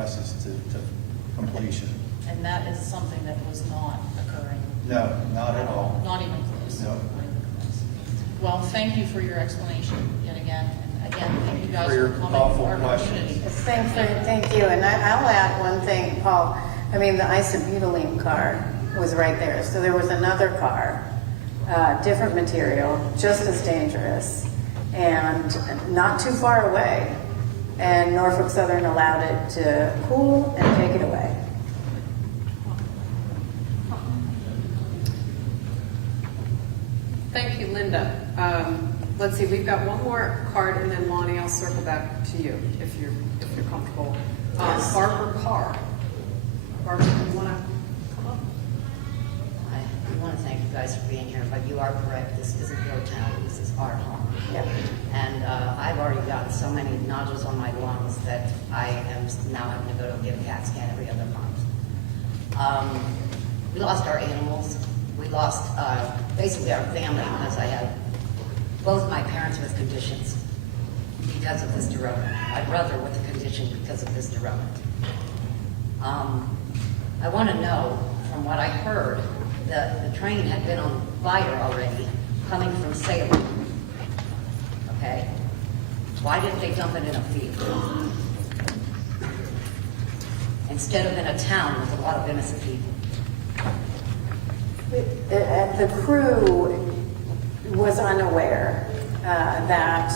progresses to completion. And that is something that was not occurring. No, not at all. Not even close. No. Not even close. Well, thank you for your explanation yet again. And again, thank you guys For your for coming thoughtful to our questions. community. Thank you. And I'll add one thing, Paul. I mean, the isobutylene car was right there. So there was another car, different material, just as dangerous, and not too far away. And Norfolk Southern allowed it to cool and take it away. Thank you, Linda. Let's see, we've got one more card, and then Lonnie, I'll circle back to you if you're comfortable. Barbara Carr. Barbara, do you want to come up? I want to thank you guys for being here, but you are correct. This isn't your town. This is our home. Yep. And I've already got so many nodules on my lungs that I am now having to go to get a CAT scan every other month. We lost our animals. We lost basically our family because I had both my parents with conditions because of this derailment. My brother with a condition because of this derailment. I want to know, from what I heard, the train had been on fire already coming from Salem. Okay? Why didn't they dump it in a field? Instead of in a town with a lot of innocent people. The crew was unaware that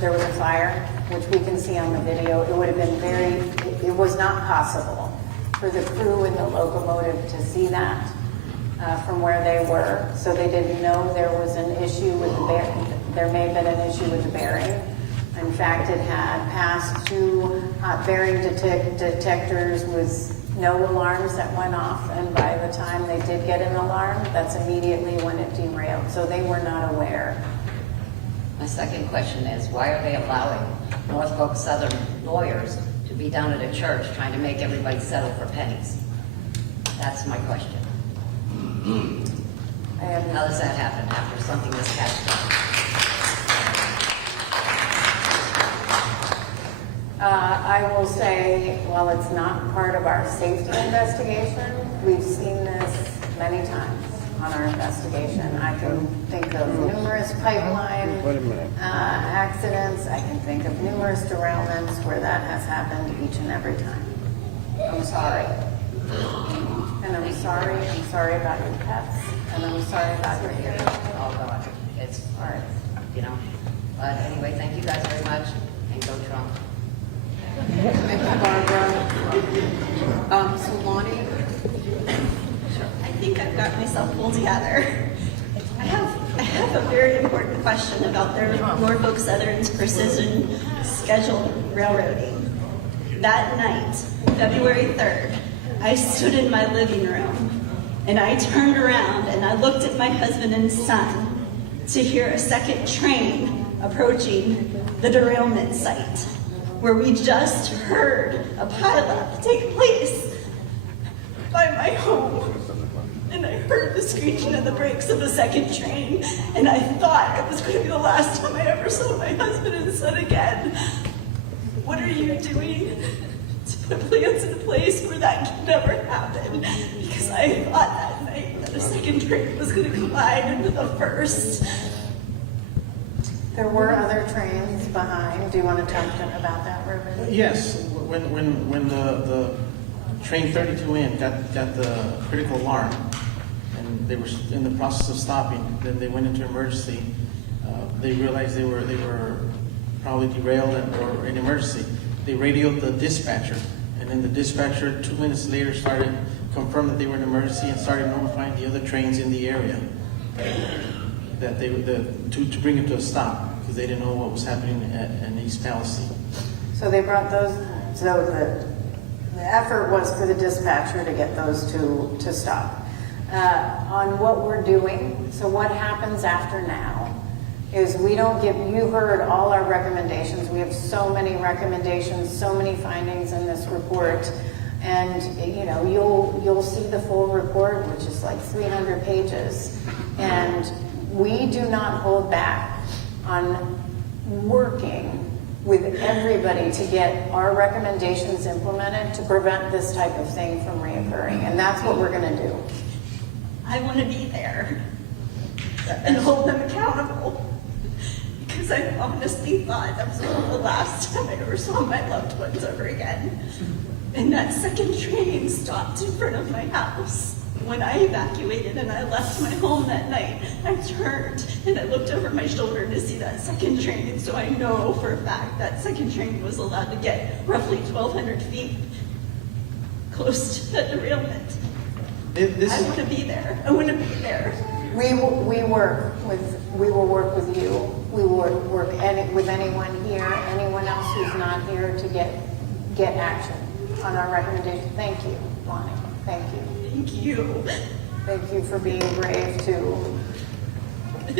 there was a fire, which we can see on the video. It would have been it was not possible for the crew in the locomotive to see that from where they were. So they didn't know there was an issue with the bearing. There may have been an issue with the bearing. In fact, it had passed two hot bearing detectors with no alarms that went off, and by the time they did get an alarm, that's immediately when it derailed. So they were not aware. My second question is, why are they allowing Norfolk Southern lawyers to be down at a church trying to make everybody settle for pennies? That's my question. How does that happen after something this catastrophic? I will say, while it's not part of our safety investigation, we've seen this many times on our investigation. I can think of numerous pipeline accidents. I can think of numerous derailments where that has happened each and every time. I'm sorry. And I'm sorry about your pets, and I'm sorry about your hearing. Oh, God, it's hard, you know. But anyway, thank you guys very much, and go Trump. Thank you, Barbara. So Lonnie? I think I've got myself pulled together. I have a very important question about their Norfolk Southern's precision scheduled railroading. That night, February 3rd, I stood in my living room and I turned around and I looked at my husband and son to hear a second train approaching the derailment site, where we just heard a pileup take place by my home. And I heard the screeching of the brakes of the second train, and I thought it was going to be the last time I ever saw my husband and son again. What are you doing to put plans in place where that can never happen? Because I thought that night that a second train was going to collide into the first. There were other trains behind. Do you want to talk about that, Ruben? Yes, when the train 32N got the critical alarm, and they were in the process of stopping, then they went into emergency. They realized they were probably derailed or in emergency. They radioed the dispatcher, and then the dispatcher 2 minutes later confirmed that they were in emergency and started notifying the other trains in the area that to bring it to a stop, because they didn't know what was happening in East Palestine. So they brought those, so the effort was for the dispatcher to get those two to stop. On what we're doing, so what happens after now is we don't give, you heard all our recommendations. We have so many recommendations, so many findings in this report. And you know, you'll see the full report, which is like 300 pages. And we do not hold back on working with everybody to get our recommendations implemented to prevent this type of thing from reoccurring. And that's what we're gonna do. I want to be there and hold them accountable. Because I honestly thought that was the last time I ever saw my loved ones ever again. And that second train stopped in front of my house. When I evacuated and I left my home that night, I turned and I looked over my shoulder to see that second train. And so I know for a fact that second train was allowed to get roughly 1,200 feet close to the derailment. I want to be there. I want to be there. We will work with you. We will work with anyone here, anyone else who's not here to get action on our recommendation. Thank you, Lonnie. Thank you. Thank you. Thank you for being brave to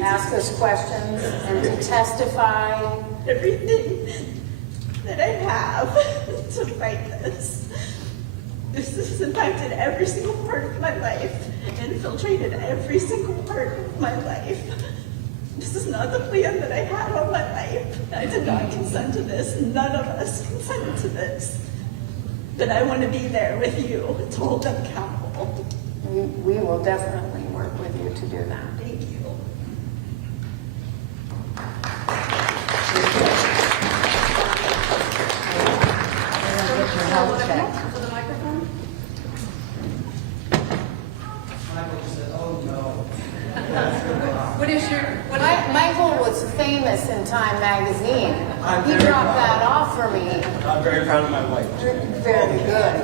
ask us questions and to testify. Everything that I have to fight this. This has impacted every single part of my life, infiltrated every single part of my life. This is not the plan that I had on my life. I did not consent to this. None of us consented to this. But I want to be there with you to hold them accountable. We will definitely work with you to do that. Thank you. For the microphone? What is your, what Michael was famous in Time magazine. He dropped that off for me. I'm very proud of my wife. Very good.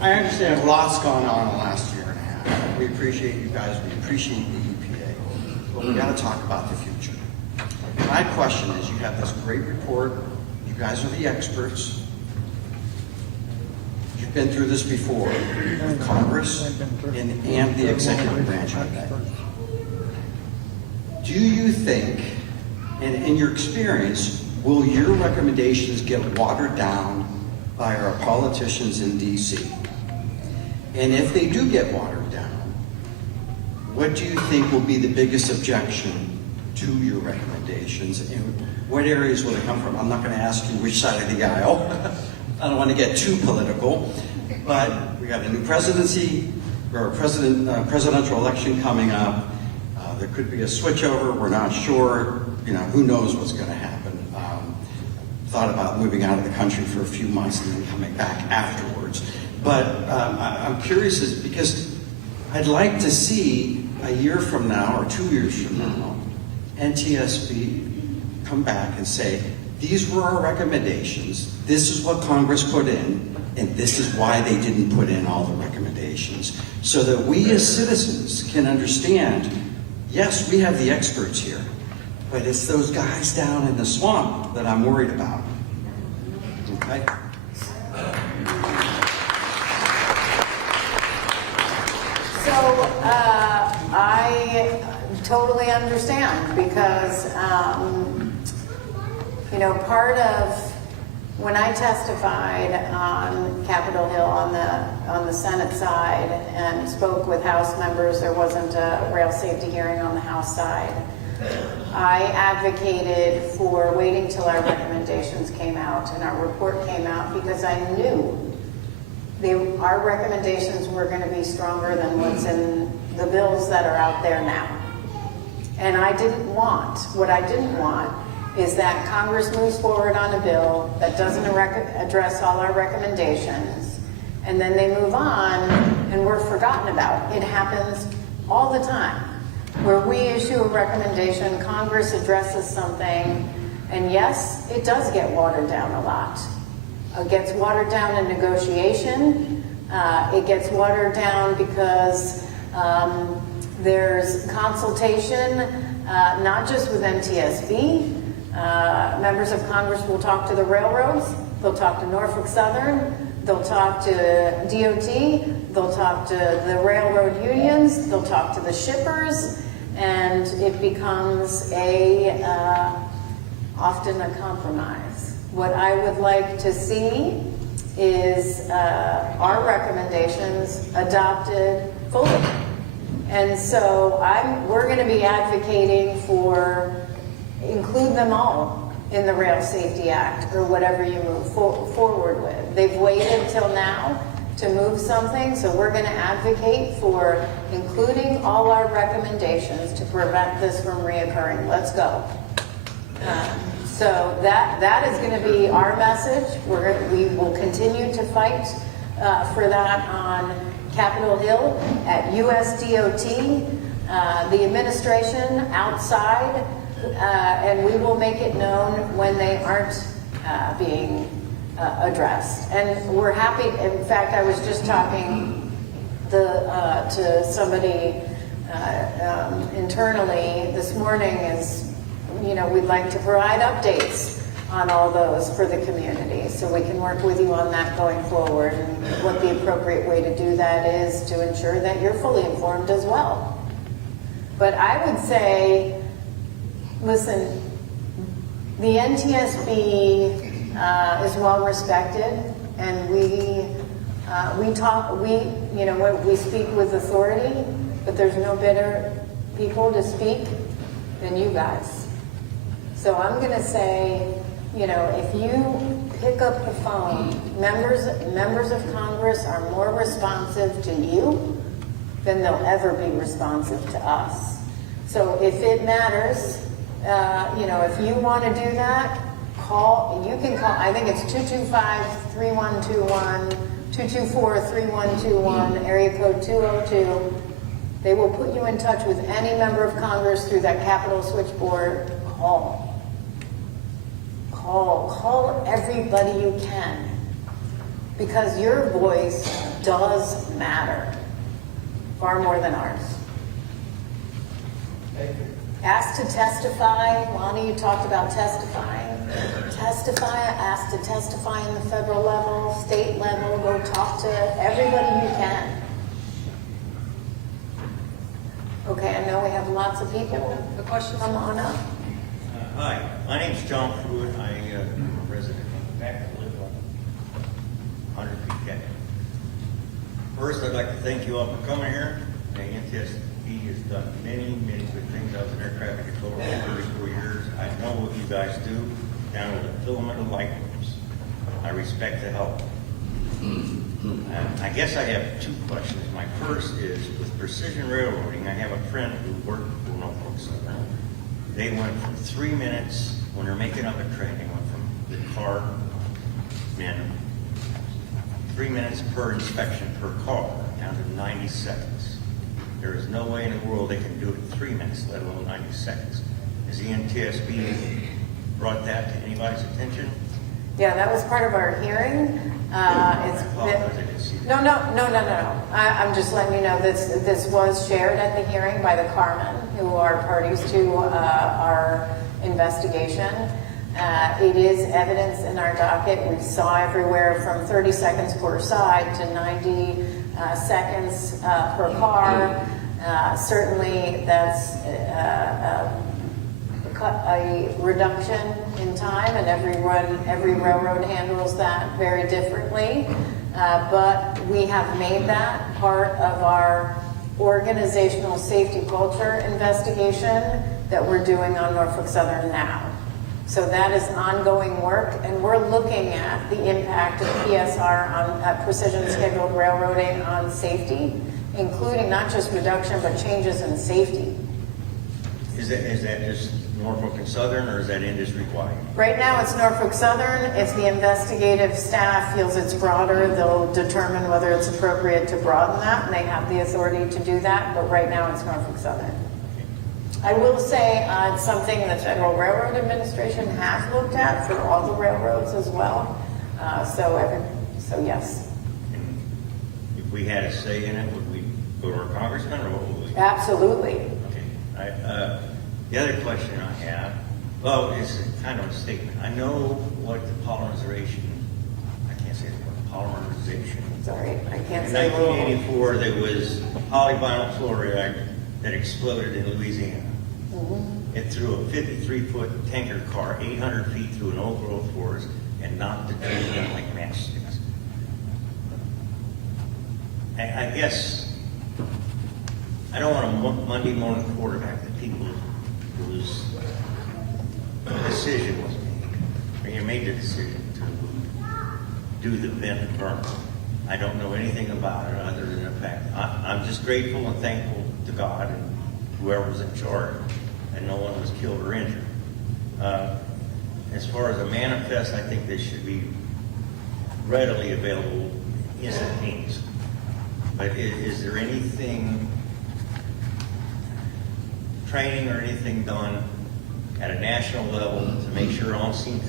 I understand a lot's gone on in the last year and a half. We appreciate you guys. We appreciate the EPA. But we got to talk about the future. My question is, you have this great report. You guys are the experts. You've been through this before with Congress and the executive branch of that. Do you think, and in your experience, will your recommendations get watered down by our politicians in D.C.? And if they do get watered down, what do you think will be the biggest objection to your recommendations, and what areas will they come from? I'm not going to ask you which side of the aisle. I don't want to get too political, but we got a new presidency, or a presidential election coming up. There could be a switchover. We're not sure. Who knows what's going to happen. Thought about moving out of the country for a few months and then coming back afterwards. But I'm curious because I'd like to see a year from now or 2 years from now, NTSB come back and say, these were our recommendations, this is what Congress put in, and this is why they didn't put in all the recommendations. So that we as citizens can understand, yes, we have the experts here, but it's those guys down in the swamp that I'm worried about. Okay? So I totally understand because, part of when I testified on Capitol Hill on the Senate side and spoke with House members, there wasn't a rail safety hearing on the House side. I advocated for waiting till our recommendations came out and our report came out because I knew our recommendations were going to be stronger than what's in the bills that are out there now. And what I didn't want is that Congress moves forward on a bill that doesn't address all our recommendations, and then they move on and we're forgotten about. It happens all the time where we issue a recommendation, Congress addresses something, and yes, it does get watered down a lot. It gets watered down in negotiation. It gets watered down because there's consultation, not just with NTSB. Members of Congress will talk to the railroads. They'll talk to Norfolk Southern. They'll talk to DOT. They'll talk to the railroad unions. They'll talk to the shippers. And it becomes often a compromise. What I would like to see is our recommendations adopted fully. And so we're going to be advocating for include them all in the Rail Safety Act or whatever you move forward with. They've waited till now to move something, so we're going to advocate for including all our recommendations to prevent this from reoccurring. Let's go. So that is going to be our message. We will continue to fight for that on Capitol Hill, at USDOT, the administration outside, and we will make it known when they aren't being addressed. And we're happy. In fact, I was just talking to somebody internally this morning. We'd like to provide updates on all those for the community, so we can work with you on that going forward, and what the appropriate way to do that is to ensure that you're fully informed as well. But I would say, listen, the NTSB is well respected, and we speak with authority, but there's no better people to speak than you guys. So I'm going to say, if you pick up the phone, members of Congress are more responsive to you than they'll ever be responsive to us. So if it matters, if you want to do that, you can call, I think it's 225-3121, 224-3121, area code 202. They will put you in touch with any member of Congress through that Capitol switchboard. Call everybody you can, because your voice does matter far more than ours. Asked to testify, Lonnie, you talked about testifying. Asked to testify in the federal level, state level, go talk to everybody you can. Okay, I know we have lots of people. The question. Come on up. Hi, my name's John Pruitt. I am a resident of the back of 100 feet back. First, I'd like to thank you all for coming here. The NTSB has done many, many good things. I was in air traffic control for 34 years. I know what you guys do down to the filament of light bulbs. I respect the help. I guess I have two questions. My first is, with precision railroading, I have a friend who worked for Norfolk Southern. They went from 3 minutes, when they're making up a train, they went from the car in 3 minutes per inspection per car down to 90 seconds. There is no way in the world they can do it in 3 minutes, let alone 90 seconds. Has the NTSB brought that to anybody's attention? Yeah, that was part of our hearing. I'm just letting you know this was shared at the hearing by the Carmen, who are parties to our investigation. It is evidence in our docket. We saw everywhere from 30 seconds per side to 90 seconds per car. Certainly, that's a reduction in time, and every railroad handles that very differently. But we have made that part of our organizational safety culture investigation that we're doing on Norfolk Southern now. So that is ongoing work, and we're looking at the impact of PSR on precision scheduled railroading on safety, including not just reduction, but changes in safety. Is that just Norfolk and Southern, or is that industry-wide? Right now, it's Norfolk Southern. If the investigative staff feels it's broader, they'll determine whether it's appropriate to broaden that, and they have the authority to do that, but right now, it's Norfolk Southern. I will say it's something the Federal Railroad Administration has looked at for all the railroads as well. So yes. And if we had a say in it, would we go to our congressman, or what would we? Absolutely. Okay. The other question I have, well, it's kind of a statement. I know what the polymerization, I can't say the word, polymerization. Sorry, I can't In say. 1984, there was polyvinyl chloride that exploded in Louisiana. Mm-hmm. It threw a 53-foot tanker car 800 feet through an old-growth forest and knocked the trees down like matchsticks. I guess I don't want a Monday morning quarterback that people whose decision was made. you made the decision to do the vent burn. I don't know anything about it other than the fact, I'm just grateful and thankful to God and whoever's in charge, and no one was killed or injured. As far as a manifest, I think they should be readily available instantaneously. But is there anything, training or anything done at a national level to make sure on-scene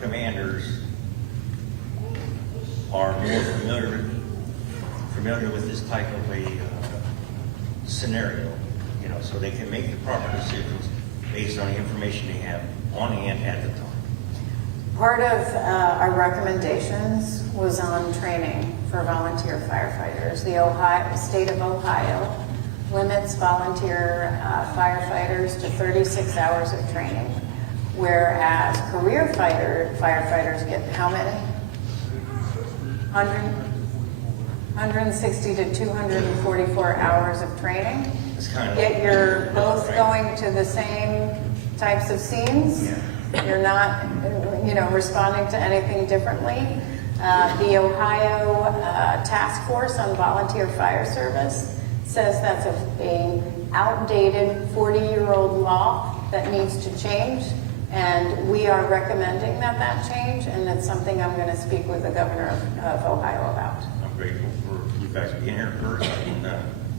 commanders are more familiar with this type of a scenario, you know, so they can make the proper decisions based on the information they have on hand at the time? Part of our recommendations was on training for volunteer firefighters. The state of Ohio limits volunteer firefighters to 36 hours of training, whereas career firefighters get how many? 160 to 244 hours of training. It's kind of Yet you're both right? going to the same types of scenes. You're not, responding to anything differently. The Ohio Task Force on Volunteer Fire Service says that's a outdated 40-year-old law that needs to change, and we are recommending that change, and it's something I'm going to speak with the governor of Ohio about. I'm grateful for you guys being here first, and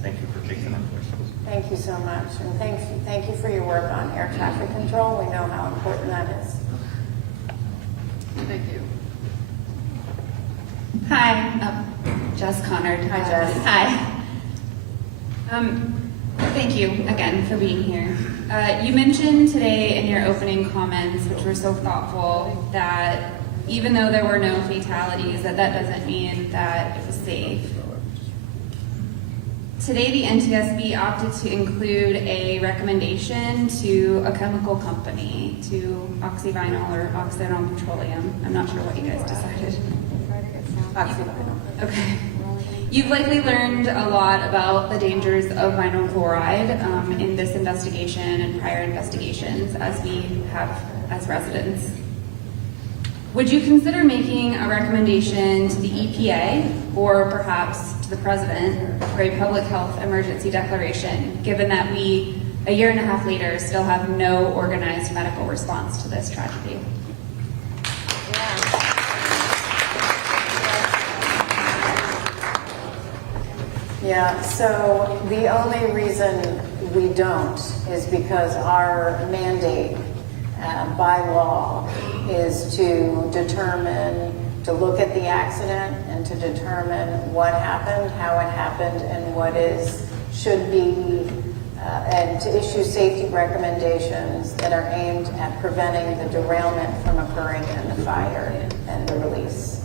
thank you for taking our questions. Thank you so much, and thank you for your work on air traffic control. We know how important that is. Thank you. Hi, Jess Connard. Hi, Jess. Hi. Thank you again for being here. You mentioned today in your opening comments, which were so thoughtful, that even though there were no fatalities, that doesn't mean that it was safe. Today, the NTSB opted to include a recommendation to a chemical company, to oxyvinyl or Occidental Petroleum. I'm not sure what you guys decided. Okay. You've likely learned a lot about the dangers of vinyl chloride in this investigation and prior investigations, as we have as residents. Would you consider making a recommendation to the EPA or perhaps to the President for a public health emergency declaration, given that we, a year and a half later, still have no organized medical response to this tragedy? Yeah, so the only reason we don't is because our mandate by law is to determine, to look at the accident and to determine what happened, how it happened, and what should be, and to issue safety recommendations that are aimed at preventing the derailment from occurring in the fire and the release.